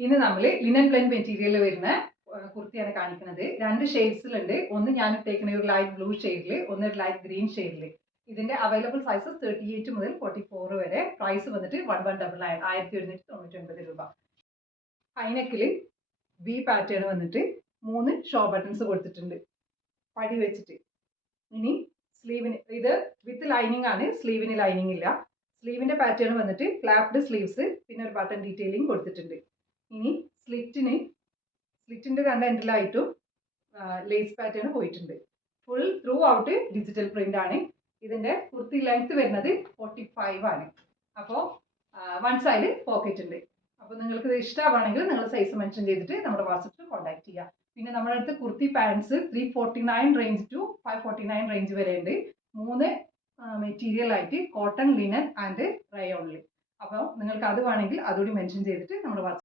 ഇന്ന് നമ്മൾ linen plain material വരുന്ന കുർത്തിയാണ് കാണിക്കുന്നത്. 2 ഷെയ്ഡ്സിലുണ്ട്. ഒന്ന് ഞാൻ ഇട്ടേക്കുന്ന ഒരു ലൈറ്റ് ബ്ലൂ ഷെയ്ഡിൽ, ഒന്ന് ഒരു ലൈറ്റ് ഗ്രീൻ ഷെയ്ഡിൽ. ഇതിന്റെ അവൈലബിൾ സൈസസ് 38 മുതൽ 44 വരെ. പ്രൈസ് വന്നിട്ട് 1199 1799 രൂപ. ഹൈനെക്കിൽ വി പാറ്റേൺ വന്നിട്ട് 3 ഷോ ബട്ടൺസ് കൊടുത്തിട്ടുണ്ട് പടി വെച്ചിട്ട്. ഇനി സ്ലീവിന് ഇത് വിത്ത് ലൈനിങ് ആണ്, സ്ലീവിന് ലൈനിങ് ഇല്ല. സ്ലീവിന്റെ പാറ്റേൺ വന്നിട്ട് ഫ്ലാപ്ഡ് സ്ലീവ്സ്, പിന്നെ ഒരു ബട്ടൺ ഡീറ്റെയിലിംഗ് കൊടുത്തിട്ടുണ്ട്. ഇനി സ്ലിറ്റിന്റെ 2 എൻഡിലായിട്ടും ലേസ് പാറ്റേൺ പോയിട്ടുണ്ട്. Full through out digital print ആണ്. ഇതിന്റെ കുർത്തി ലെങ്ത് വരുന്നത് 45 ആണ്. അപ്പോൾ 1 സൈഡ് പോക്കറ്റ് ഉണ്ട്. അപ്പോൾ നിങ്ങൾക്ക് ഇത് ഇഷ്ടമാണെങ്കിൽ നിങ്ങൾ സൈസ് മെൻഷൻ ചെയ്തിട്ട് നമ്മുടെ വാട്സപ്പിൽ കോൺടാക്ട് ചെയ്യുക. പിന്നെ നമ്മുടെ അടുത്ത് kurti pants 349 range to 549 range വരെ ഉണ്ട്. 3 മെറ്റീരിയൽ ആയിട്ട് കോട്ടൺ, ലിനൻ ആൻഡ് റയോണിൽ. അപ്പോൾ നിങ്ങൾക്ക് അത് വേണമെങ്കിൽ അതുകൂടി മെൻഷൻ ചെയ്തിട്ട് നമ്മുടെ വാട്സപ്പ്